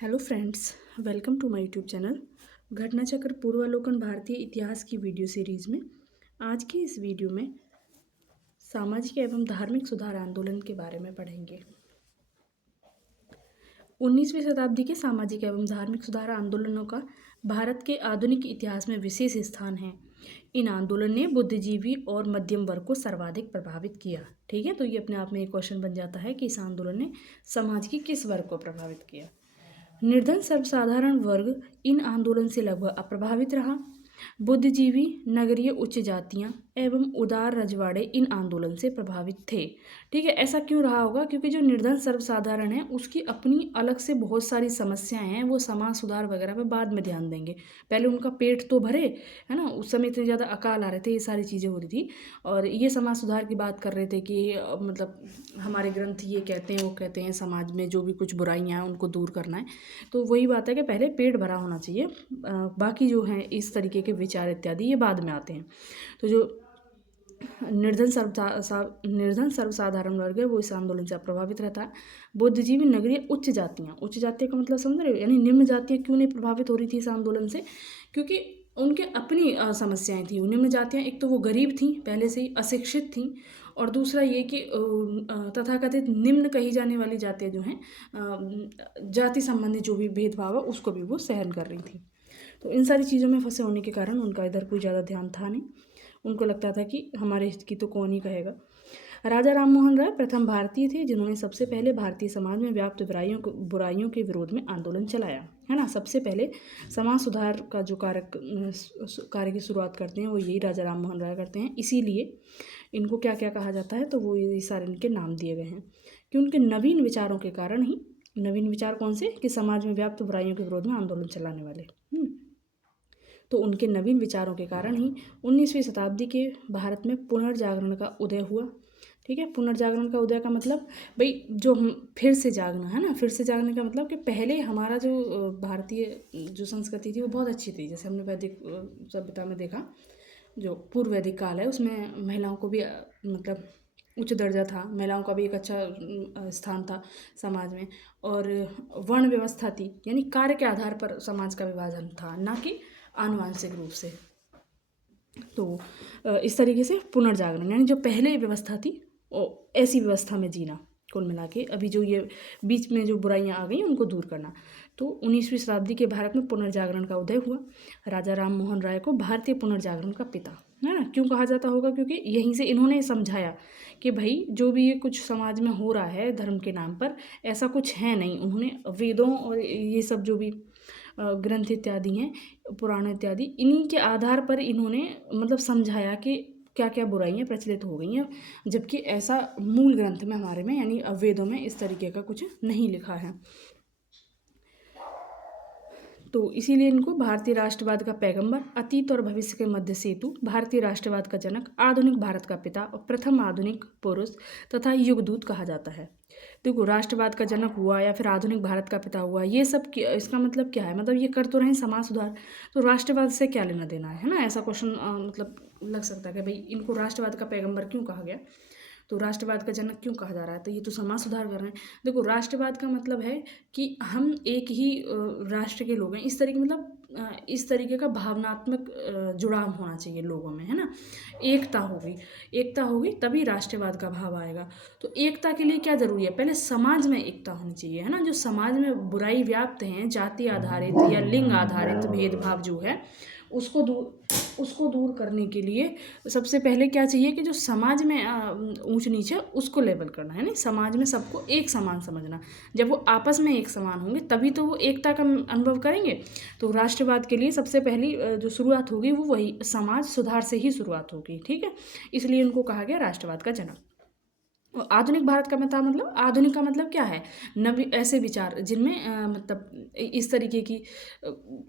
Hello friends, welcome to my YouTube channel घटनाचक्र पूर्वालोकन भारतीय इतिहास की वीडियो सीरीज़ में आज की इस वीडियो में सामाजिक एवं धार्मिक सुधार आंदोलन के बारे में पढ़ेंगे। 19वीं शताब्दी के सामाजिक एवं धार्मिक सुधार आंदोलनों का भारत के आधुनिक इतिहास में विशेष स्थान है। इन आंदोलन ने बुद्धिजीवी और मध्यम वर्ग को सर्वाधिक प्रभावित किया। ठीक है, तो ये अपने आप में एक क्वेश्चन बन जाता है कि इस आंदोलन ने समाज के किस वर्ग को प्रभावित किया। निर्धन सर्वसाधारण वर्ग इन आंदोलन से लगभग अप्रभावित रहा। बुद्धिजीवी, नगरीय उच्च जातियां एवं उदार रजवाड़े इन आंदोलन से प्रभावित थे। ठीक है, ऐसा क्यों रहा होगा? क्योंकि जो निर्धन सर्वसाधारण है उसकी अपनी अलग से बहुत सारी समस्याएं हैं। वो समाज सुधार वगैरह पे बाद में ध्यान देंगे, पहले उनका पेट तो भरे, है ना। उस समय इतने ज़्यादा अकाल आ रहे थे, ये सारी चीज़ें हो रही थी और ये समाज सुधार की बात कर रहे थे कि मतलब हमारे ग्रंथ ये कहते हैं, वो कहते हैं समाज में जो भी कुछ बुराइयां हैं उनको दूर करना है। तो वही बात है कि पहले पेट भरा होना चाहिए, बाकी जो है इस तरीके के विचार इत्यादि ये बाद में आते हैं। तो जो निर्धन सर्वसाधारण वर्ग है वो इस आंदोलन से प्रभावित रहता है। बुद्धिजीवी, नगरीय उच्च जातियां का मतलब समझ रहे हो, यानी निम्न जातियां क्यों नहीं प्रभावित हो रही थी इस आंदोलन से? क्योंकि उनके अपनी समस्याएं थी। निम्न जातियां एक तो वो गरीब थी, पहले से ही अशिक्षित थी, और दूसरा ये कि तथाकथित निम्न कही जाने वाली जातियां जो हैं जाति संबंधी जो भी भेदभाव है उसको भी वो सहन कर रही थी। तो इन सारी चीज़ों में फंसे होने के कारण उनका इधर कोई ज़्यादा ध्यान था नहीं। उनको लगता था कि हमारे हित की तो कौन ही कहेगा। राजा राम मोहन राय प्रथम भारतीय थे जिन्होंने सबसे पहले भारतीय समाज में व्याप्त बुराइयों के विरोध में आंदोलन चलाया, है ना। सबसे पहले समाज सुधार का जो कार्य की शुरुआत करते हैं वो यही राजा राम मोहन राय करते हैं। इसीलिए इनको क्या क्या कहा जाता है, तो वो ये सारे इनके नाम दिए गए हैं कि उनके नवीन विचारों के कारण ही। नवीन विचार कौन से? कि समाज में व्याप्त बुराइयों के विरोध में आंदोलन चलाने वाले। तो उनके नवीन विचारों के कारण ही 19वीं शताब्दी के भारत में पुनर्जागरण का उदय हुआ। ठीक है, पुनर्जागरण का उदय का मतलब भाई जो हम फिर से जागना, है ना। फिर से जागने का मतलब कि पहले हमारा जो भारतीय जो संस्कृति थी वो बहुत अच्छी थी। जैसे हमने वैदिक सभ्यता में देखा, जो पूर्व वैदिक काल है उसमें महिलाओं को भी मतलब उच्च दर्जा था, महिलाओं का भी एक अच्छा स्थान था समाज में, और वर्ण व्यवस्था थी, यानी कार्य के आधार पर समाज का विभाजन था, ना कि आनुवांशिक रूप से। तो इस तरीके से पुनर्जागरण यानी जो पहले व्यवस्था थी ऐसी व्यवस्था में जीना, कुल मिला के अभी जो ये बीच में जो बुराइयां आ गई उनको दूर करना। तो 19वीं शताब्दी के भारत में पुनर्जागरण का उदय हुआ। राजा राम मोहन राय को भारतीय पुनर्जागरण का पिता, है ना, क्यों कहा जाता होगा? क्योंकि यहीं से इन्होंने समझाया कि भाई जो भी ये कुछ समाज में हो रहा है धर्म के नाम पर, ऐसा कुछ है नहीं। उन्होंने वेदों और ये सब जो भी ग्रंथ इत्यादि हैं, पुराण इत्यादि, इन्हीं के आधार पर इन्होंने मतलब समझाया कि क्या क्या बुराइयां प्रचलित हो गई हैं, जबकि ऐसा मूल ग्रंथ में हमारे में यानी वेदों में इस तरीके का कुछ नहीं लिखा है। तो इसीलिए इनको भारतीय राष्ट्रवाद का पैगंबर, अतीत और भविष्य के मध्य सेतु, भारतीय राष्ट्रवाद का जनक, आधुनिक भारत का पिता और प्रथम आधुनिक पुरुष तथा युगदूत कहा जाता है। देखो, राष्ट्रवाद का जनक हुआ या फिर आधुनिक भारत का पिता हुआ, ये सब इसका मतलब क्या है? मतलब ये कर तो रहे हैं समाज सुधार, तो राष्ट्रवाद से क्या लेना देना है ना। ऐसा क्वेश्चन मतलब लग सकता है कि भाई इनको राष्ट्रवाद का पैगंबर क्यों कहा गया, तो राष्ट्रवाद का जनक क्यों कहा जा रहा है? तो ये तो समाज सुधार कर रहे हैं। देखो, राष्ट्रवाद का मतलब है कि हम एक ही राष्ट्र के लोग हैं, इस तरीके मतलब इस तरीके का भावनात्मक जुड़ाव होना चाहिए लोगों में, है ना। एकता होगी तभी राष्ट्रवाद का भाव आएगा। तो एकता के लिए क्या जरूरी है? पहले समाज में एकता होनी चाहिए, है ना। जो समाज में बुराई व्याप्त हैं, जाति आधारित या लिंग आधारित भेदभाव जो है उसको दूर करने के लिए सबसे पहले क्या चाहिए कि जो समाज में ऊंच नीच है उसको लेवल करना, है ना। समाज में सबको एक समान समझना। जब वो आपस में एक समान होंगे तभी तो वो एकता का अनुभव करेंगे। तो राष्ट्रवाद के लिए सबसे पहली जो शुरुआत होगी वो वही समाज सुधार से ही शुरुआत होगी। ठीक है, इसलिए उनको कहा गया राष्ट्रवाद का जनक। आधुनिक भारत का मतलब आधुनिक का मतलब क्या है? नवी ऐसे विचार जिनमें मतलब इस तरीके की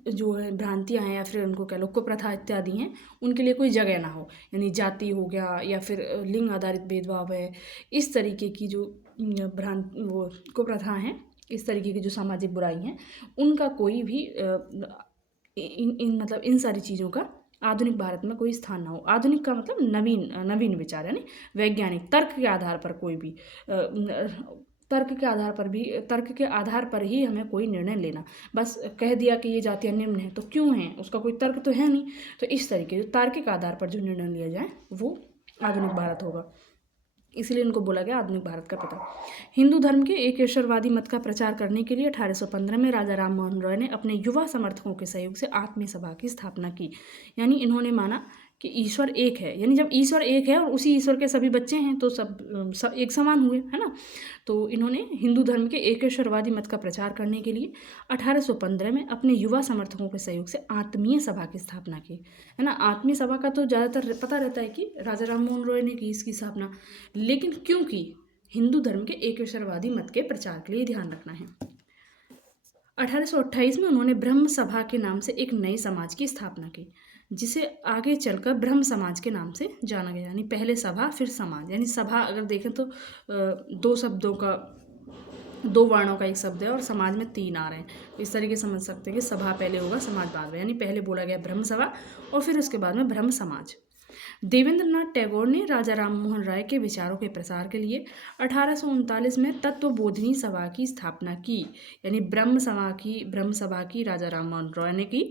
जो है भ्रांतियां हैं या फिर उनको कह लो कुप्रथा इत्यादि हैं, उनके लिए कोई जगह ना हो। यानी जाति हो गया या फिर लिंग आधारित भेदभाव है, इस तरीके की जो वो कुप्रथा हैं, इस तरीके की जो सामाजिक बुराई हैं, उनका कोई भी मतलब इन सारी चीज़ों का आधुनिक भारत में कोई स्थान ना हो। आधुनिक का मतलब नवीन विचार, यानी वैज्ञानिक तर्क के आधार पर कोई भी तर्क के आधार पर ही हमें कोई निर्णय लेना। बस कह दिया कि ये जातियाँ निम्न हैं तो क्यों हैं, उसका कोई तर्क तो है नहीं। तो इस तरीके जो तार्किक आधार पर जो निर्णय लिया जाए वो आधुनिक भारत होगा, इसलिए इनको बोला गया आधुनिक भारत का पिता। हिंदू धर्म के एकेश्वरवादी मत का प्रचार करने के लिए 1815 में राजा राम मोहन रॉय ने अपने युवा समर्थकों के सहयोग से आत्मीय सभा की स्थापना की। यानी इन्होंने माना कि ईश्वर एक है, यानी जब ईश्वर एक है और उसी ईश्वर के सभी बच्चे हैं तो सब एक समान हुए, है ना। तो इन्होंने हिंदू धर्म के एकेश्वरवादी मत का प्रचार करने के लिए 1815 में अपने युवा समर्थकों के सहयोग से आत्मीय सभा की स्थापना की, है ना। आत्मीय सभा का तो ज़्यादातर पता रहता है कि राजा राम मोहन रॉय ने की इसकी स्थापना, लेकिन क्योंकि हिंदू धर्म के एकेश्वरवादी मत के प्रचार के लिए ध्यान रखना है। 1828 में उन्होंने ब्रह्म सभा के नाम से एक नए समाज की स्थापना की, जिसे आगे चलकर ब्रह्म समाज के नाम से जाना गया। यानी पहले सभा फिर समाज, यानी सभा अगर देखें तो दो वर्णों का एक शब्द है और समाज में 3 आ रहे हैं, तो इस तरीके समझ सकते हैं कि सभा पहले होगा समाज बाद में। यानी पहले बोला गया ब्रह्म सभा और फिर उसके बाद में ब्रह्म समाज। देवेंद्रनाथ टैगोर ने राजा राम मोहन राय के विचारों के प्रसार के लिए 1839 में तत्वबोधिनी सभा की स्थापना की। यानी ब्रह्म सभा की राजा राम मोहन राय ने की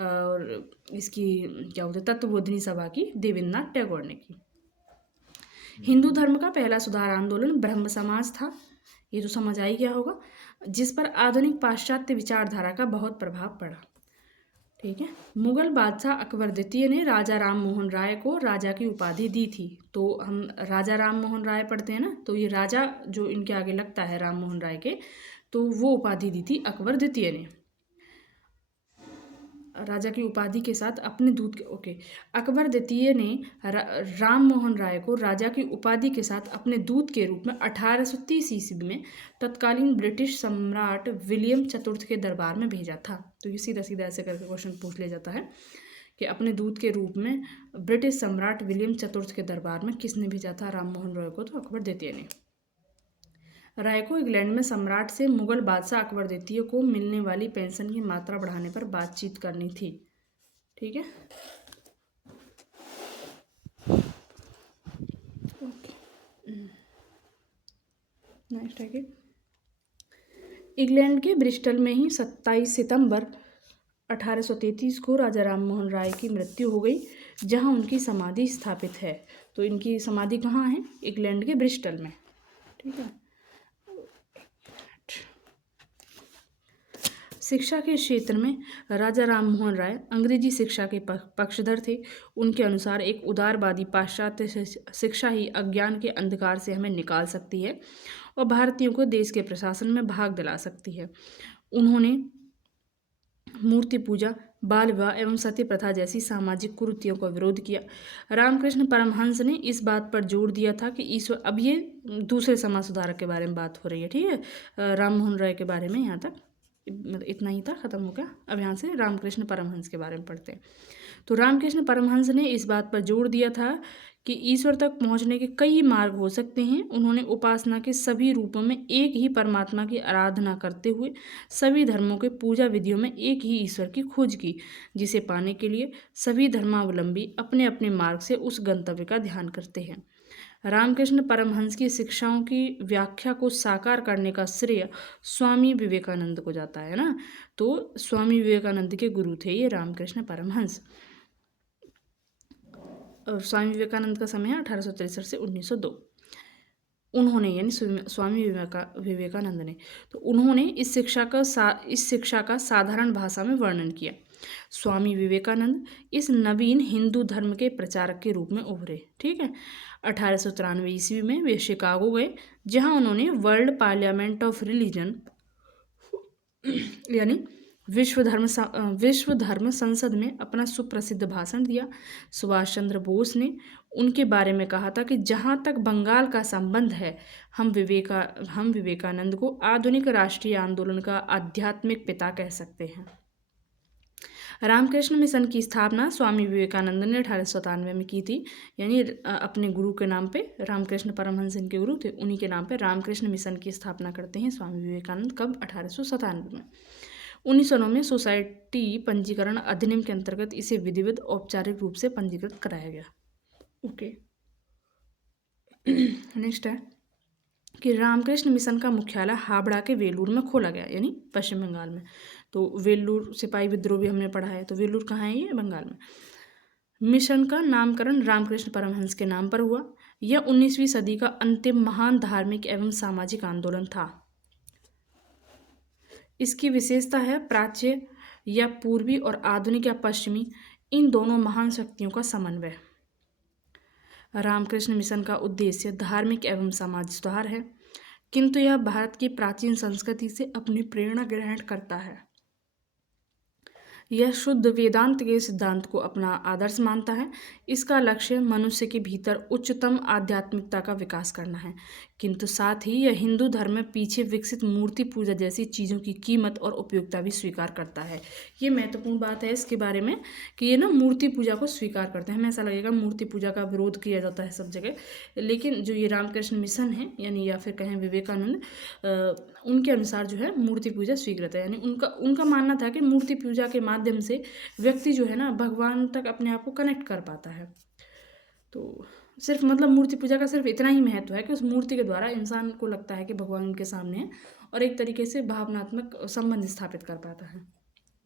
और इसकी क्या बोलते तत्वबोधिनी सभा की देवेंद्रनाथ टैगोर ने की। हिंदू धर्म का पहला सुधार आंदोलन ब्रह्म समाज था, ये तो समझ आई गया होगा, जिस पर आधुनिक पाश्चात्य विचारधारा का बहुत प्रभाव पड़ा। ठीक है। मुगल बादशाह अकबर द्वितीय ने राजा राम मोहन राय को राजा की उपाधि दी थी। तो हम राजा राम मोहन राय पढ़ते हैं ना, तो ये राजा जो इनके आगे लगता है राम मोहन राय के, तो वो उपाधि दी थी अकबर द्वितीय ने। राजा की उपाधि के साथ अपने दूत के अकबर द्वितीय ने राम मोहन राय को राजा की उपाधि के साथ अपने दूत के रूप में 1830 ईस्वी में तत्कालीन ब्रिटिश सम्राट विलियम चतुर्थ के दरबार में भेजा था। तो ये सीधा सीधा ऐसे करके क्वेश्चन पूछ लिया जाता है कि अपने दूत के रूप में ब्रिटिश सम्राट विलियम चतुर्थ के दरबार में किसने भेजा था राम मोहन राय को, तो अकबर द्वितीय ने। राय को इंग्लैंड में सम्राट से मुगल बादशाह अकबर द्वितीय को मिलने वाली पेंशन की मात्रा बढ़ाने पर बातचीत करनी थी। ठीक है। ओके, नेक्स्ट है कि इंग्लैंड के ब्रिस्टल में ही 27 सितंबर 1833 को राजा राम मोहन राय की मृत्यु हो गई, जहां उनकी समाधि स्थापित है। तो इनकी समाधि कहाँ है? इंग्लैंड के ब्रिस्टल में। ठीक है। शिक्षा के क्षेत्र में राजा राम मोहन राय अंग्रेजी शिक्षा के पक्षधर थे। उनके अनुसार एक उदारवादी पाश्चात्य शिक्षा ही अज्ञान के अंधकार से हमें निकाल सकती है और भारतीयों को देश के प्रशासन में भाग दिला सकती है। उन्होंने मूर्ति पूजा, बाल विवाह एवं सती प्रथा जैसी सामाजिक कुरीतियों का विरोध किया। रामकृष्ण परमहंस ने इस बात पर जोर दिया था कि ईश्वर, अब ये दूसरे समाज सुधारक के बारे में बात हो रही है। ठीक है। राम मोहन राय के बारे में यहाँ तक इतना ही था, खत्म हो गया। अब यहाँ से रामकृष्ण परमहंस के बारे में पढ़ते हैं। तो रामकृष्ण परमहंस ने इस बात पर जोर दिया था कि ईश्वर तक पहुँचने के कई मार्ग हो सकते हैं। उन्होंने उपासना के सभी रूपों में एक ही परमात्मा की आराधना करते हुए सभी धर्मों के पूजा विधियों में एक ही ईश्वर की खोज की, जिसे पाने के लिए सभी धर्मावलंबी अपने अपने मार्ग से उस गंतव्य का ध्यान करते हैं। रामकृष्ण परमहंस की शिक्षाओं की व्याख्या को साकार करने का श्रेय स्वामी विवेकानंद को जाता है ना। तो स्वामी विवेकानंद के गुरु थे ये रामकृष्ण परमहंस। और स्वामी विवेकानंद का समय है 1863 से 1902। उन्होंने, यानी स्वामी विवेकानंद ने, तो उन्होंने इस शिक्षा का साधारण भाषा में वर्णन किया। स्वामी विवेकानंद इस नवीन हिंदू धर्म के प्रचारक के रूप में उभरे। ठीक है। 1893 ईस्वी में वे शिकागो गए, जहां उन्होंने वर्ल्ड पार्लियामेंट ऑफ रिलीजन यानी विश्व धर्म संसद में अपना सुप्रसिद्ध भाषण दिया। सुभाष चंद्र बोस ने उनके बारे में कहा था कि जहां तक बंगाल का संबंध है, हम विवेकानंद को आधुनिक राष्ट्रीय आंदोलन का आध्यात्मिक पिता कह सकते हैं। रामकृष्ण मिशन की स्थापना स्वामी विवेकानंद ने 1897 में की थी। यानी अपने गुरु के नाम पे, रामकृष्ण परमहंस इनके गुरु थे, उन्हीं के नाम पे रामकृष्ण मिशन की स्थापना करते हैं स्वामी विवेकानंद। कब? 1897 में। 1909 में सोसाइटी पंजीकरण अधिनियम के अंतर्गत इसे विधिवत औपचारिक रूप से पंजीकृत कराया गया। ओके। नेक्स्ट है कि रामकृष्ण मिशन का मुख्यालय हावड़ा के वेलूर में खोला गया, यानी पश्चिम बंगाल में। तो वेलूर सिपाही विद्रोह भी हमने पढ़ा है, तो वेलूर कहाँ है? ये बंगाल में। मिशन का नामकरण रामकृष्ण परमहंस के नाम पर हुआ। यह 19वीं सदी का अंतिम महान धार्मिक एवं सामाजिक आंदोलन था। इसकी विशेषता है प्राच्य या पूर्वी और आधुनिक या पश्चिमी, इन दोनों महान शक्तियों का समन्वय। रामकृष्ण मिशन का उद्देश्य धार्मिक एवं सामाजिक सुधार है, किंतु यह भारत की प्राचीन संस्कृति से अपनी प्रेरणा ग्रहण करता है। यह शुद्ध वेदांत के सिद्धांत को अपना आदर्श मानता है। इसका लक्ष्य मनुष्य के भीतर उच्चतम आध्यात्मिकता का विकास करना है, किंतु साथ ही यह हिंदू धर्म में पीछे विकसित मूर्ति पूजा जैसी चीज़ों की कीमत और उपयोगिता भी स्वीकार करता है। ये महत्वपूर्ण बात है इसके बारे में कि ये ना मूर्ति पूजा को स्वीकार करते हैं। हमें ऐसा लगेगा मूर्ति पूजा का विरोध किया जाता है सब जगह, लेकिन जो ये रामकृष्ण मिशन है, यानी या फिर कहें विवेकानंद, उनके अनुसार जो है मूर्ति पूजा स्वीकृत है। यानी उनका मानना था कि मूर्ति पूजा के माध्यम से व्यक्ति जो है ना भगवान तक अपने आप को कनेक्ट कर पाता है। तो सिर्फ मतलब मूर्ति पूजा का सिर्फ इतना ही महत्व है कि उस मूर्ति के द्वारा इंसान को लगता है कि भगवान उनके सामने है और एक तरीके से भावनात्मक संबंध स्थापित कर पाता है।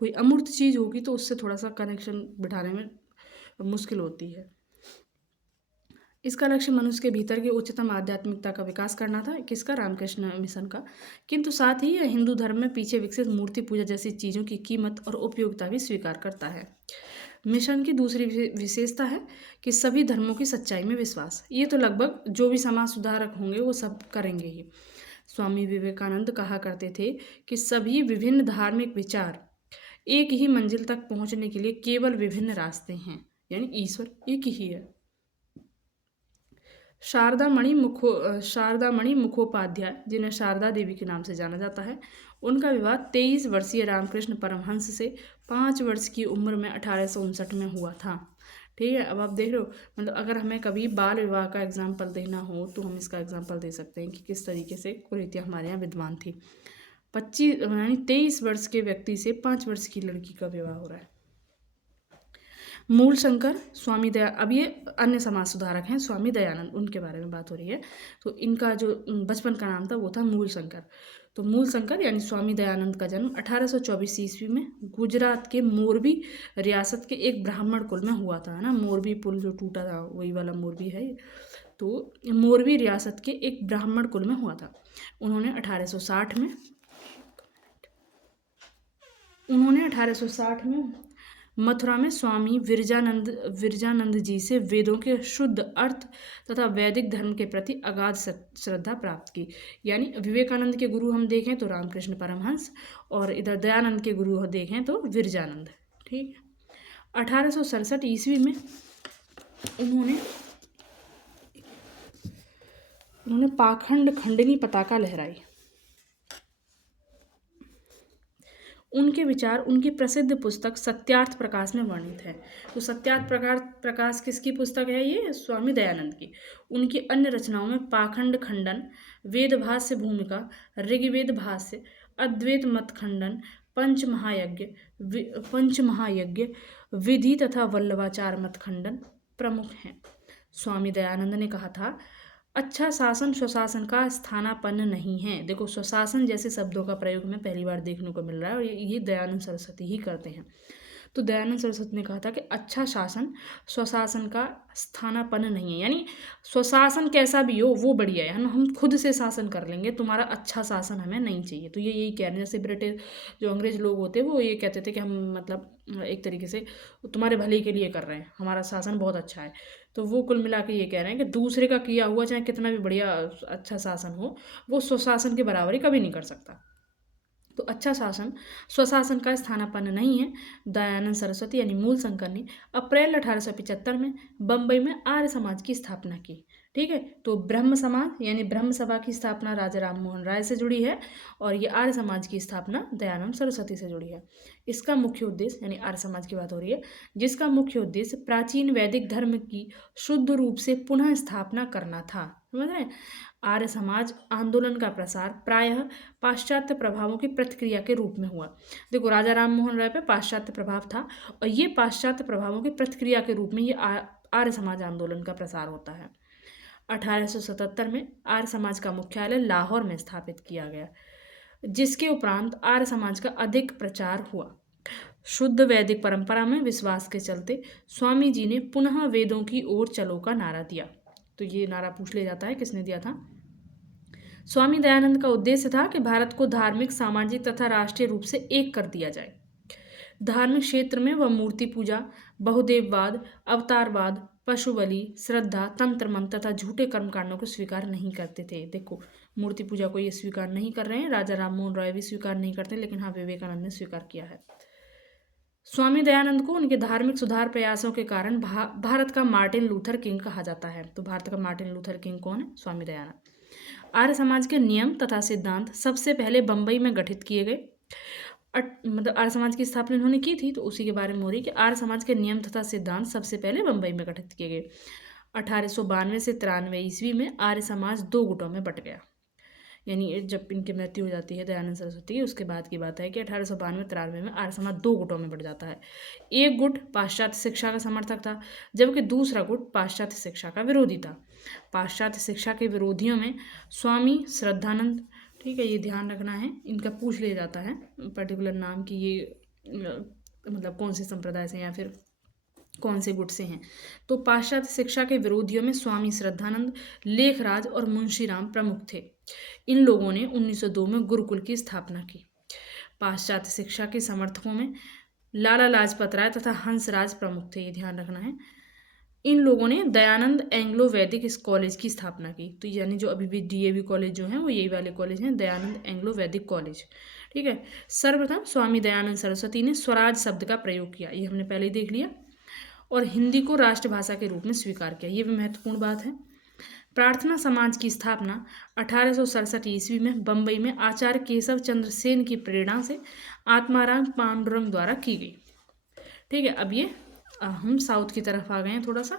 कोई अमूर्त चीज़ होगी तो उससे थोड़ा सा कनेक्शन बिठाने में मुश्किल होती है। इसका लक्ष्य मनुष्य के भीतर की उच्चतम आध्यात्मिकता का विकास करना था, किसका? रामकृष्ण मिशन का। किंतु साथ ही यह हिंदू धर्म में पीछे विकसित मूर्ति पूजा जैसी चीज़ों की कीमत और उपयोगिता भी स्वीकार करता है। मिशन की दूसरी विशेषता है कि सभी धर्मों की सच्चाई में विश्वास। ये तो लगभग जो भी समाज सुधारक होंगे वो सब करेंगे ही। स्वामी विवेकानंद कहा करते थे कि सभी विभिन्न धार्मिक विचार एक ही मंजिल तक पहुंचने के लिए केवल विभिन्न रास्ते हैं, यानी ईश्वर एक ही है। शारदा मणि मुखोपाध्याय, जिन्हें शारदा देवी के नाम से जाना जाता है, उनका विवाह 23 वर्षीय रामकृष्ण परमहंस से 5 वर्ष की उम्र में 1859 में हुआ था। ठीक है, अब आप देख रहे हो, मतलब अगर हमें कभी बाल विवाह का एग्जाम्पल देना हो तो हम इसका एग्जाम्पल दे सकते हैं कि किस तरीके से कुरीतियाँ हमारे यहाँ विद्वान थी। 23 वर्ष के व्यक्ति से 5 वर्ष की लड़की का विवाह हो रहा है। मूल शंकर स्वामी दया, अब ये अन्य समाज सुधारक हैं, स्वामी दयानंद, उनके बारे में बात हो रही है। तो इनका जो बचपन का नाम था वो था मूल शंकर। तो मूल शंकर यानी स्वामी दयानंद का जन्म 1824 ईस्वी में गुजरात के मोरबी रियासत के एक ब्राह्मण कुल में हुआ था, है ना। मोरबी पुल जो टूटा था वही वाला मोरबी है। तो मोरबी रियासत के एक ब्राह्मण कुल में हुआ था। उन्होंने 1860 में मथुरा में स्वामी विरजानंद जी से वेदों के शुद्ध अर्थ तथा वैदिक धर्म के प्रति अगाध श्रद्धा प्राप्त की। यानी विवेकानंद के गुरु हम देखें तो रामकृष्ण परमहंस, और इधर दयानंद के गुरु देखें तो विरजानंद। ठीक, 1867 ईस्वी में उन्होंने पाखंड खंडनी पताका लहराई। उनके विचार उनकी प्रसिद्ध पुस्तक सत्यार्थ प्रकाश में वर्णित है। तो सत्यार्थ प्रकाश किसकी पुस्तक है? ये स्वामी दयानंद की। उनकी अन्य रचनाओं में पाखंड खंडन, वेद भाष्य भूमिका, ऋग्वेद भाष्य, अद्वैत मत खंडन, पंचमहायज्ञ, विधि तथा वल्लभाचार मत खंडन प्रमुख हैं। स्वामी दयानंद ने कहा था, अच्छा शासन स्वशासन का स्थानापन्न नहीं है। देखो, स्वशासन जैसे शब्दों का प्रयोग हमें पहली बार देखने को मिल रहा है और ये दयानंद सरस्वती ही करते हैं। तो दयानंद सरस्वती ने कहा था कि अच्छा शासन स्वशासन का स्थानापन्न नहीं है, यानी स्वशासन कैसा भी हो वो बढ़िया है, हम खुद से शासन कर लेंगे, तुम्हारा अच्छा शासन हमें नहीं चाहिए। तो ये यही कह रहे हैं, जैसे ब्रिटिश जो अंग्रेज लोग होते हैं वो ये कहते थे कि हम मतलब एक तरीके से तुम्हारे भले के लिए कर रहे हैं, हमारा शासन बहुत अच्छा है। तो वो कुल मिला के ये कह रहे हैं कि दूसरे का किया हुआ चाहे कितना भी बढ़िया अच्छा शासन हो, वो स्वशासन की बराबरी कभी नहीं कर सकता। तो अच्छा शासन स्वशासन का स्थानापन्न नहीं है। दयानंद सरस्वती यानी मूल शंकर ने अप्रैल 1875 में बम्बई में आर्य समाज की स्थापना की। ठीक है, तो ब्रह्म समाज यानी ब्रह्म सभा की स्थापना राजा राम मोहन राय से जुड़ी है और ये आर्य समाज की स्थापना दयानंद सरस्वती से जुड़ी है। इसका मुख्य उद्देश्य, यानी आर्य समाज की बात हो रही है, जिसका मुख्य उद्देश्य प्राचीन वैदिक धर्म की शुद्ध रूप से पुनः स्थापना करना था। समझ रहे हैं? आर्य समाज आंदोलन का प्रसार प्रायः पाश्चात्य प्रभावों की प्रतिक्रिया के रूप में हुआ। देखो, राजा राम मोहन राय पे पाश्चात्य प्रभाव था और ये पाश्चात्य प्रभावों की प्रतिक्रिया के रूप में ये आर्य समाज आंदोलन का प्रसार होता है। 1877 में आर्य समाज का मुख्यालय लाहौर में स्थापित किया गया, जिसके उपरांत आर्य समाज का अधिक प्रचार हुआ। शुद्ध वैदिक परंपरा में विश्वास के चलते स्वामी जी ने पुनः वेदों की ओर चलो का नारा दिया। तो ये नारा पूछ लिया जाता है किसने दिया था। स्वामी दयानंद का उद्देश्य था कि भारत को धार्मिक, सामाजिक तथा राष्ट्रीय रूप से एक कर दिया जाए। धार्मिक क्षेत्र में वह मूर्ति पूजा, बहुदेववाद, अवतारवाद, पशु बलि, श्रद्धा, तंत्र मंत्र तथा झूठे कर्मकांडों को स्वीकार नहीं करते थे। देखो, मूर्ति पूजा को ये स्वीकार नहीं कर रहे हैं, राजा राममोहन रॉय भी स्वीकार नहीं करते, लेकिन हाँ, विवेकानंद ने स्वीकार किया है। स्वामी दयानंद को उनके धार्मिक सुधार प्रयासों के कारण भारत का मार्टिन लूथर किंग कहा जाता है। तो भारत का मार्टिन लूथर किंग कौन है? स्वामी दयानंद। आर्य समाज के नियम तथा सिद्धांत सबसे पहले बंबई में गठित किए गए। मतलब आर्य समाज की स्थापना इन्होंने की थी, तो उसी के बारे में हो रही कि आर्य समाज के नियम तथा सिद्धांत सबसे पहले बंबई में गठित किए गए। 1892 से 93 ईस्वी में आर्य समाज 2 गुटों में बट गया। यानी जब इनकी मृत्यु हो जाती है दयानंद सरस्वती, उसके बाद की बात है कि 1892-93 में आर्य समाज 2 गुटों में बढ़ जाता है। एक गुट पाश्चात्य शिक्षा का समर्थक था, जबकि दूसरा गुट पाश्चात्य शिक्षा का विरोधी था। पाश्चात्य शिक्षा के विरोधियों में स्वामी श्रद्धानंद, ठीक है, ये ध्यान रखना है, इनका पूछ लिया जाता है पर्टिकुलर नाम की, ये मतलब कौन से संप्रदाय से या फिर कौन से गुट से हैं। तो पाश्चात्य शिक्षा के विरोधियों में स्वामी श्रद्धानंद, लेखराज और मुंशीराम प्रमुख थे। इन लोगों ने 1902 में गुरुकुल की स्थापना की। पाश्चात्य शिक्षा के समर्थकों में लाला लाजपत राय तथा हंसराज प्रमुख थे, ये ध्यान रखना है। इन लोगों ने दयानंद एंग्लो वैदिक कॉलेज की स्थापना की। तो यानी जो अभी भी डीएवी कॉलेज जो है वो यही वाले कॉलेज हैं, दयानंद एंग्लो वैदिक कॉलेज, ठीक है। सर्वप्रथम स्वामी दयानंद सरस्वती ने स्वराज शब्द का प्रयोग किया, ये हमने पहले ही देख लिया, और हिंदी को राष्ट्रभाषा के रूप में स्वीकार किया, ये भी महत्वपूर्ण बात है। प्रार्थना समाज की स्थापना 1867 ईस्वी में बंबई में आचार्य केशव चंद्र सेन की प्रेरणा से आत्माराम पांडुरंग द्वारा की गई, ठीक है। अब ये हम साउथ की तरफ आ गए हैं थोड़ा सा।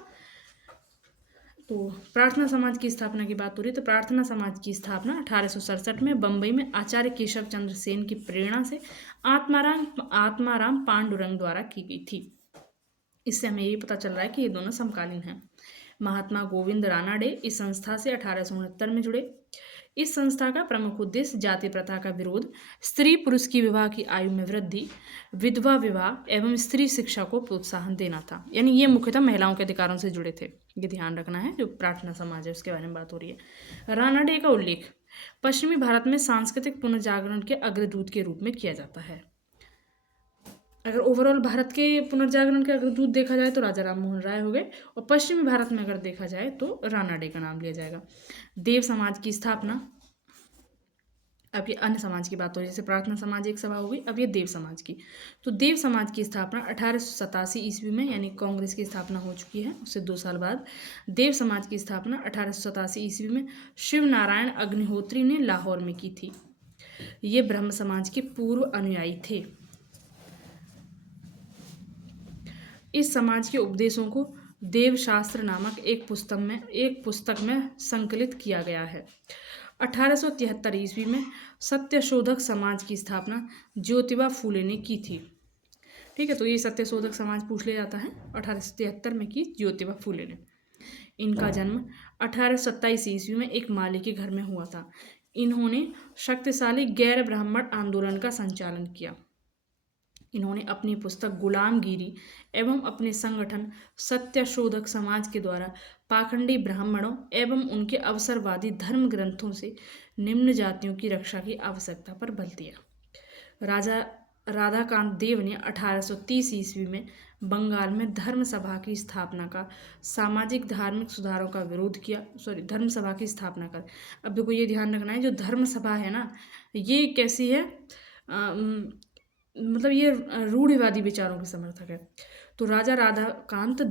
तो प्रार्थना समाज की स्थापना की बात हो रही है, तो प्रार्थना समाज की स्थापना 1867 में बंबई में आचार्य केशव चंद्र सेन की प्रेरणा से आत्माराम पांडुरंग द्वारा की गई थी। इससे हमें यही पता चल रहा है कि ये दोनों समकालीन हैं। महात्मा गोविंद रानाडे इस संस्था से 1869 में जुड़े। इस संस्था का प्रमुख उद्देश्य जाति प्रथा का विरोध, स्त्री पुरुष की विवाह की आयु में वृद्धि, विधवा विवाह एवं स्त्री शिक्षा को प्रोत्साहन देना था। यानी ये मुख्यतः महिलाओं के अधिकारों से जुड़े थे, ये ध्यान रखना है। जो प्रार्थना समाज है उसके बारे में बात हो रही है। रानाडे का उल्लेख पश्चिमी भारत में सांस्कृतिक पुनर्जागरण के अग्रदूत के रूप में किया जाता है। अगर ओवरऑल भारत के पुनर्जागरण के अग्रदूत देखा जाए तो राजा राममोहन राय हो गए, और पश्चिमी भारत में अगर देखा जाए तो रानाडे का नाम लिया जाएगा। देव समाज की स्थापना, अब ये अन्य समाज की बात हो रही है, जैसे प्रार्थना समाज एक सभा हो गई, अब ये देव समाज की। तो देव समाज की स्थापना 1887 ईस्वी में, यानी कांग्रेस की स्थापना हो चुकी है उससे 2 साल बाद। देव समाज की स्थापना 1887 ईस्वी में शिव नारायण अग्निहोत्री ने लाहौर में की थी। ये ब्रह्म समाज के पूर्व अनुयायी थे। इस समाज के उपदेशों को देवशास्त्र नामक एक पुस्तक में संकलित किया गया है। 1873 ईस्वी में सत्यशोधक समाज की स्थापना ज्योतिबा फूले ने की थी, ठीक है। तो ये सत्यशोधक समाज पूछ लिया जाता है, 1873 में की ज्योतिबा फूले ने। इनका जन्म 1827 ईस्वी में एक माली के घर में हुआ था। इन्होंने शक्तिशाली गैर ब्राह्मण आंदोलन का संचालन किया। इन्होंने अपनी पुस्तक गुलामगिरी एवं अपने संगठन सत्यशोधक समाज के द्वारा पाखंडी ब्राह्मणों एवं उनके अवसरवादी धर्म ग्रंथों से निम्न जातियों की रक्षा की आवश्यकता पर बल दिया। राजा राधाकांत देव ने 1830 ईस्वी में बंगाल में धर्म सभा की स्थापना का सामाजिक धार्मिक सुधारों का विरोध किया। धर्म सभा की स्थापना कर, अब देखो ये ध्यान रखना है, जो धर्म सभा है ना, ये कैसी है, मतलब ये रूढ़िवादी विचारों के समर्थक है। तो राजा राधाकांत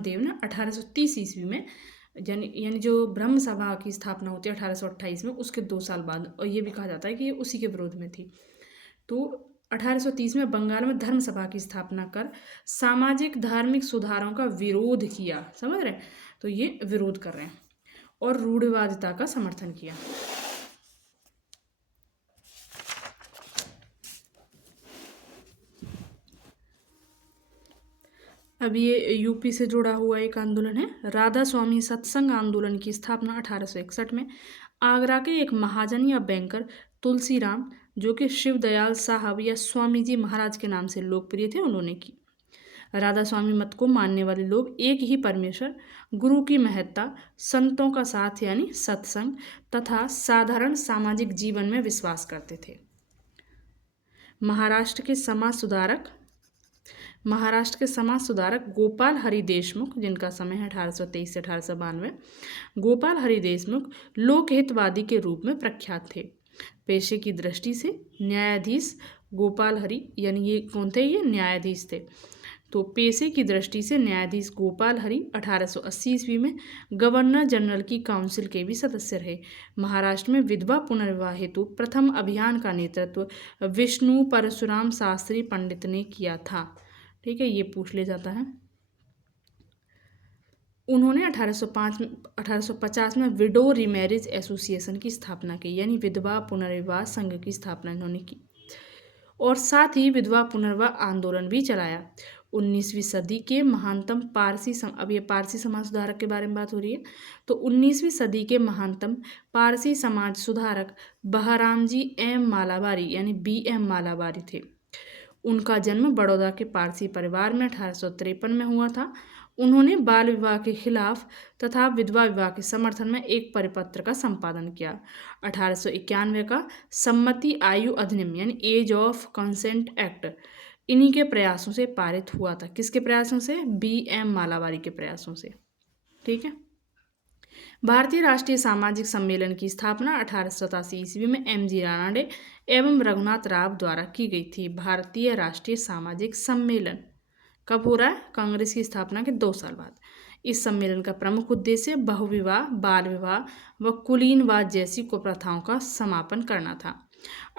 देव ने 1830 ईस्वी में, यानी जो ब्रह्म सभा की स्थापना होती है 1828 में, उसके 2 साल बाद, और ये भी कहा जाता है कि ये उसी के विरोध में थी। तो 1830 में बंगाल में धर्म सभा की स्थापना कर सामाजिक धार्मिक सुधारों का विरोध किया, समझ रहे हैं। तो ये विरोध कर रहे हैं, और रूढ़िवादिता का समर्थन किया। अब ये यूपी से जुड़ा हुआ एक आंदोलन है। राधा स्वामी सत्संग आंदोलन की स्थापना 1861 में आगरा के एक महाजन या बैंकर तुलसीराम, जो कि शिव दयाल साहब या स्वामी जी महाराज के नाम से लोकप्रिय थे, उन्होंने की। राधा स्वामी मत को मानने वाले लोग एक ही परमेश्वर, गुरु की महत्ता, संतों का साथ यानी सत्संग तथा साधारण सामाजिक जीवन में विश्वास करते थे। महाराष्ट्र के समाज सुधारक गोपाल हरि देशमुख, जिनका समय है 1823 से 1892, गोपाल हरि देशमुख लोकहितवादी के रूप में प्रख्यात थे। पेशे की दृष्टि से न्यायाधीश गोपाल हरि, यानी ये कौन थे? ये न्यायाधीश थे। तो पेशे की दृष्टि से न्यायाधीश गोपाल हरि 1880 ईस्वी में गवर्नर जनरल की काउंसिल के भी सदस्य रहे। महाराष्ट्र में विधवा पुनर्विवाह हेतु प्रथम अभियान का नेतृत्व विष्णु परशुराम शास्त्री पंडित ने किया था। ठीक है, ये पूछ ले जाता है। उन्होंने 1850 में विडो रीमैरिज एसोसिएशन की स्थापना की, यानी विधवा पुनर्विवाह संघ की स्थापना इन्होंने की, और साथ ही विधवा पुनर्विवाह आंदोलन भी चलाया। 19वीं सदी के महानतम अब ये पारसी समाज सुधारक के बारे में बात हो रही है। तो 19वीं सदी के महानतम पारसी समाज सुधारक बहरामजी एम मालाबारी यानी BM मालाबारी थे। उनका जन्म बड़ौदा के पारसी परिवार में 1853 में हुआ था। उन्होंने बाल विवाह के खिलाफ तथा विधवा विवाह के समर्थन में एक परिपत्र का संपादन किया। 1891 का सम्मति आयु अधिनियम यानी एज ऑफ कंसेंट एक्ट इन्हीं के प्रयासों से पारित हुआ था। किसके प्रयासों से? BM मालाबारी के प्रयासों से। ठीक है। भारतीय राष्ट्रीय सामाजिक सम्मेलन की स्थापना 1887 ईस्वी में MG रानडे एवं रघुनाथ राव द्वारा की गई थी। भारतीय राष्ट्रीय सामाजिक सम्मेलन कब हो रहा है? कांग्रेस की स्थापना के 2 साल बाद। इस सम्मेलन का प्रमुख उद्देश्य बहुविवाह, बाल विवाह व कुलीनवाद जैसी कुप्रथाओं का समापन करना था।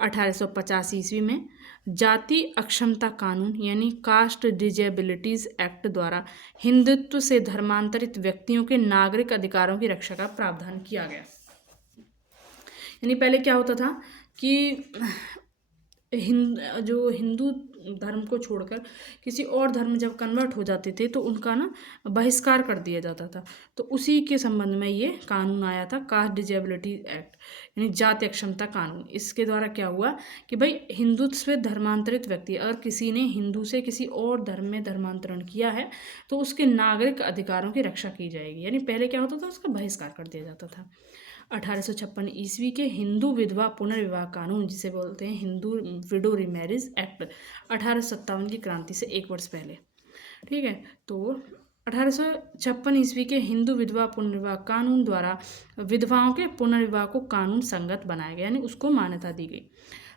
1885 ईस्वी में जाति अक्षमता कानून यानी कास्ट डिजेबिलिटीज एक्ट द्वारा हिंदुत्व से धर्मांतरित व्यक्तियों के नागरिक अधिकारों की रक्षा का प्रावधान किया गया। यानी पहले क्या होता था कि जो हिंदू धर्म को छोड़कर किसी और धर्म जब कन्वर्ट हो जाते थे तो उनका ना बहिष्कार कर दिया जाता था। तो उसी के संबंध में ये कानून आया था, कास्ट डिजेबिलिटी एक्ट यानी जाति अक्षमता कानून। इसके द्वारा क्या हुआ कि भाई हिंदुत्व से धर्मांतरित व्यक्ति, अगर किसी ने हिंदू से किसी और धर्म में धर्मांतरण किया है तो उसके नागरिक अधिकारों की रक्षा की जाएगी। यानी पहले क्या होता था, उसका बहिष्कार कर दिया जाता था। 1856 ईस्वी के हिंदू विधवा पुनर्विवाह कानून, जिसे बोलते हैं हिंदू विडो रीमैरिज एक्ट, 1857 की क्रांति से 1 वर्ष पहले। ठीक है। तो 1856 ईस्वी के हिंदू विधवा पुनर्विवाह कानून द्वारा विधवाओं के पुनर्विवाह को कानून संगत बनाया गया, यानी उसको मान्यता दी गई।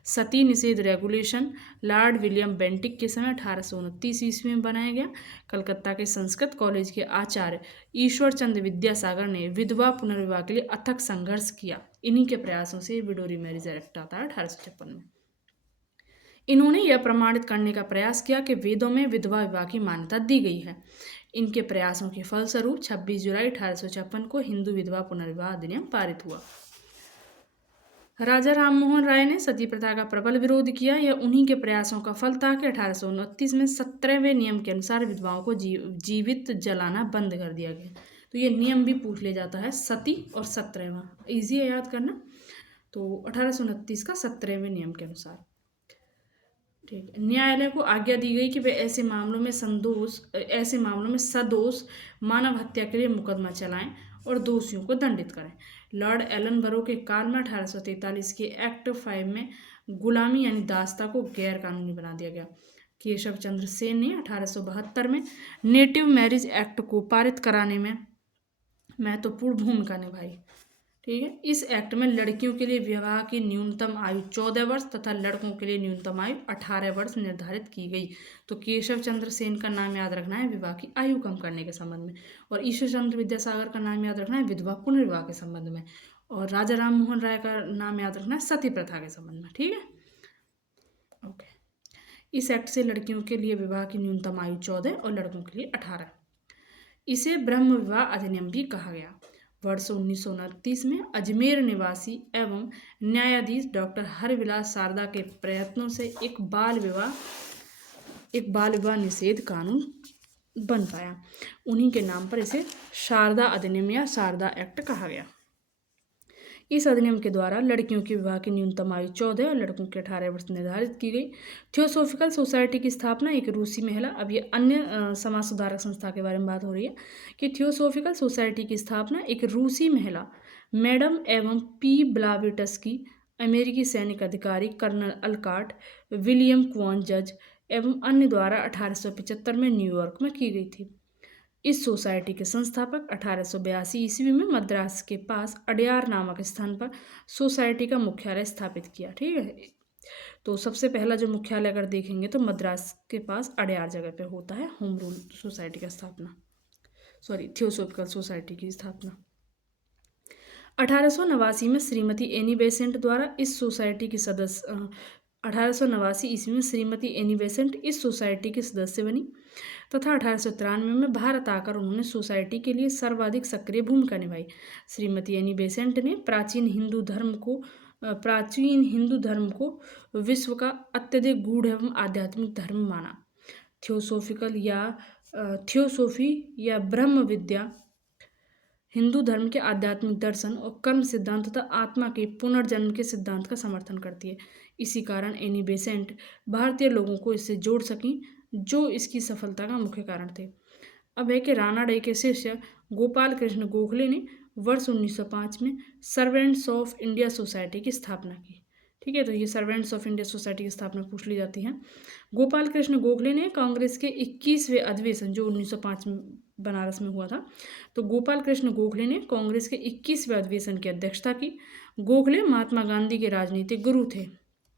सती निषेध रेगुलेशन लॉर्ड विलियम बेंटिक के समय 1829 ईस्वी में बनाया गया। कलकत्ता के संस्कृत कॉलेज के आचार्य ईश्वर चंद्र विद्यासागर ने विधवा पुनर्विवाह के लिए अथक संघर्ष किया। इन्हीं के प्रयासों से विडो रीमैरिज एक्ट आता है 1856 में। इन्होंने यह प्रमाणित करने का प्रयास किया कि वेदों में विधवा विवाह की मान्यता दी गई है। इनके प्रयासों के फलस्वरूप 26 जुलाई 1856 को हिंदू विधवा पुनर्विवाह अधिनियम पारित हुआ। राजा राममोहन राय ने सती प्रथा का प्रबल विरोध किया। यह उन्हीं के प्रयासों का फल था कि 1829 में 17वें नियम के अनुसार विधवाओं को जीवित जलाना बंद कर दिया गया। तो ये नियम भी पूछ ले जाता है, सती और 17वां, ईजी है याद करना। तो 1829 का 17वें नियम के अनुसार, ठीक है, न्यायालय को आज्ञा दी गई कि वे ऐसे मामलों में सदोष मानव हत्या के लिए मुकदमा चलाएं और दोषियों को दंडित करें। लॉर्ड एलन बरो के काल में 1843 के एक्ट 5 में गुलामी यानी दासता को गैर कानूनी बना दिया गया। केशव चंद्र सेन ने 1872 में नेटिव मैरिज एक्ट को पारित कराने में महत्वपूर्ण भूमिका निभाई। ठीक है। इस एक्ट में लड़कियों के लिए विवाह की न्यूनतम आयु 14 वर्ष तथा लड़कों के लिए न्यूनतम आयु 18 वर्ष निर्धारित की गई। तो केशव चंद्र सेन का नाम याद रखना है विवाह की आयु कम करने के संबंध में, और ईश्वर चंद्र विद्यासागर का नाम याद रखना है विधवा पुनर्विवाह के संबंध में, और राजा राममोहन राय का नाम याद रखना है सती प्रथा के संबंध में। ठीक है, ओके। इस एक्ट से लड़कियों के लिए विवाह की न्यूनतम आयु 14 और लड़कों के लिए 18। इसे ब्रह्म विवाह अधिनियम भी कहा गया। वर्ष 1929 में अजमेर निवासी एवं न्यायाधीश डॉक्टर हरविलास शारदा के प्रयत्नों से एक बाल विवाह निषेध कानून बन पाया। उन्हीं के नाम पर इसे शारदा अधिनियम या शारदा एक्ट कहा गया। इस अधिनियम के द्वारा लड़कियों के विवाह की न्यूनतम आयु 14 और लड़कों की 18 वर्ष निर्धारित की गई। थियोसोफिकल सोसाइटी की स्थापना एक रूसी महिला, अब ये अन्य समाज सुधारक संस्था के बारे में बात हो रही है कि थियोसोफिकल सोसाइटी की स्थापना एक रूसी महिला मैडम एवं पी ब्लाविटस्की, अमेरिकी सैनिक अधिकारी कर्नल अल्काट, विलियम क्वान जज एवं अन्य द्वारा 1875 में न्यूयॉर्क में की गई थी। इस सोसाइटी के संस्थापक 1882 ईस्वी में मद्रास के पास अडयार नामक स्थान पर सोसाइटी का मुख्यालय स्थापित किया। ठीक है, तो सबसे पहला जो मुख्यालय अगर देखेंगे तो मद्रास के पास अडयार जगह पे होता है होम रूल सोसाइटी का स्थापना, थियोसोफिकल सोसाइटी की स्थापना। 1889 में श्रीमती एनी बेसेंट द्वारा इस सोसाइटी की सदस्य 1889 ईस्वी में श्रीमती एनी बेसेंट इस सोसाइटी की सदस्य बनी तथा 1893 में भारत आकर उन्होंने सोसाइटी के लिए सर्वाधिक सक्रिय भूमिका निभाई। श्रीमती एनी बेसेंट ने प्राचीन हिंदू धर्म को विश्व का अत्यधिक गूढ़ एवं आध्यात्मिक धर्म माना। थियोसोफी या ब्रह्म विद्या हिंदू धर्म के आध्यात्मिक दर्शन और कर्म सिद्धांत तथा आत्मा के पुनर्जन्म के सिद्धांत का समर्थन करती है। इसी कारण एनी बेसेंट भारतीय लोगों को इससे जोड़ सकी, जो इसकी सफलता का मुख्य कारण थे। अब है कि रानाडे के शिष्य गोपाल कृष्ण गोखले ने वर्ष 1905 में सर्वेंट्स ऑफ इंडिया सोसाइटी की स्थापना की। ठीक है, तो ये सर्वेंट्स ऑफ इंडिया सोसाइटी की स्थापना पूछ ली जाती है। गोपाल कृष्ण गोखले ने कांग्रेस के 21वें अधिवेशन जो 1905 में बनारस में हुआ था, तो गोपाल कृष्ण गोखले ने कांग्रेस के 21वें अधिवेशन की अध्यक्षता की। गोखले महात्मा गांधी के राजनीतिक गुरु थे,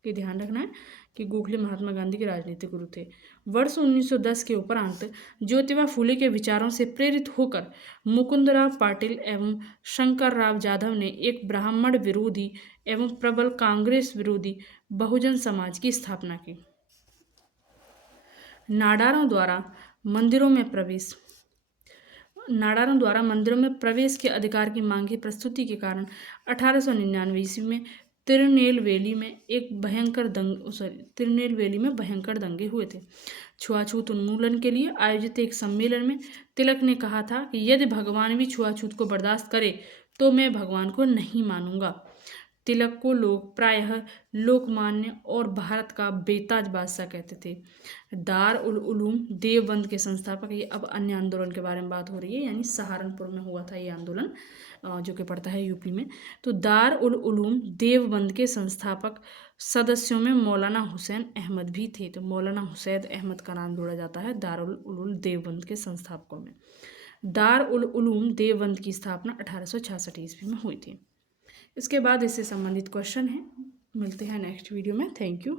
ये ध्यान रखना है कि गोखले महात्मा गांधी के राजनीतिक गुरु थे। वर्ष 1910 के उपरांत ज्योतिबा फूले के विचारों से प्रेरित होकर मुकुंदराव पाटिल एवं शंकरराव जाधव ने एक ब्राह्मण विरोधी एवं प्रबल कांग्रेस विरोधी बहुजन समाज की स्थापना की। नाडारों द्वारा मंदिरों में प्रवेश के अधिकार की मांग की प्रस्तुति के कारण 1899 ईस्वी में तिरुनेलवेली में भयंकर दंगे हुए थे। छुआछूत उन्मूलन के लिए आयोजित एक सम्मेलन में तिलक ने कहा था कि यदि भगवान भी छुआछूत को बर्दाश्त करे तो मैं भगवान को नहीं मानूंगा। तिलक को लोग प्रायः लोकमान्य और भारत का बेताज बादशाह कहते थे। दार उल उलूम देवबंद के संस्थापक, ये अब अन्य आंदोलन के बारे में बात हो रही है, यानी सहारनपुर में हुआ था ये आंदोलन जो कि पड़ता है यूपी में। तो दार उल उलूम देवबंद के संस्थापक सदस्यों में मौलाना हुसैन अहमद भी थे। तो मौलाना हुसैन अहमद का नाम जोड़ा जाता है दार उल उलूम देवबंद के संस्थापकों में। दार उल उलूम देवबंद की स्थापना 1866 ईस्वी में हुई थी। इसके बाद इससे संबंधित क्वेश्चन है, मिलते हैं नेक्स्ट वीडियो में। Thank you.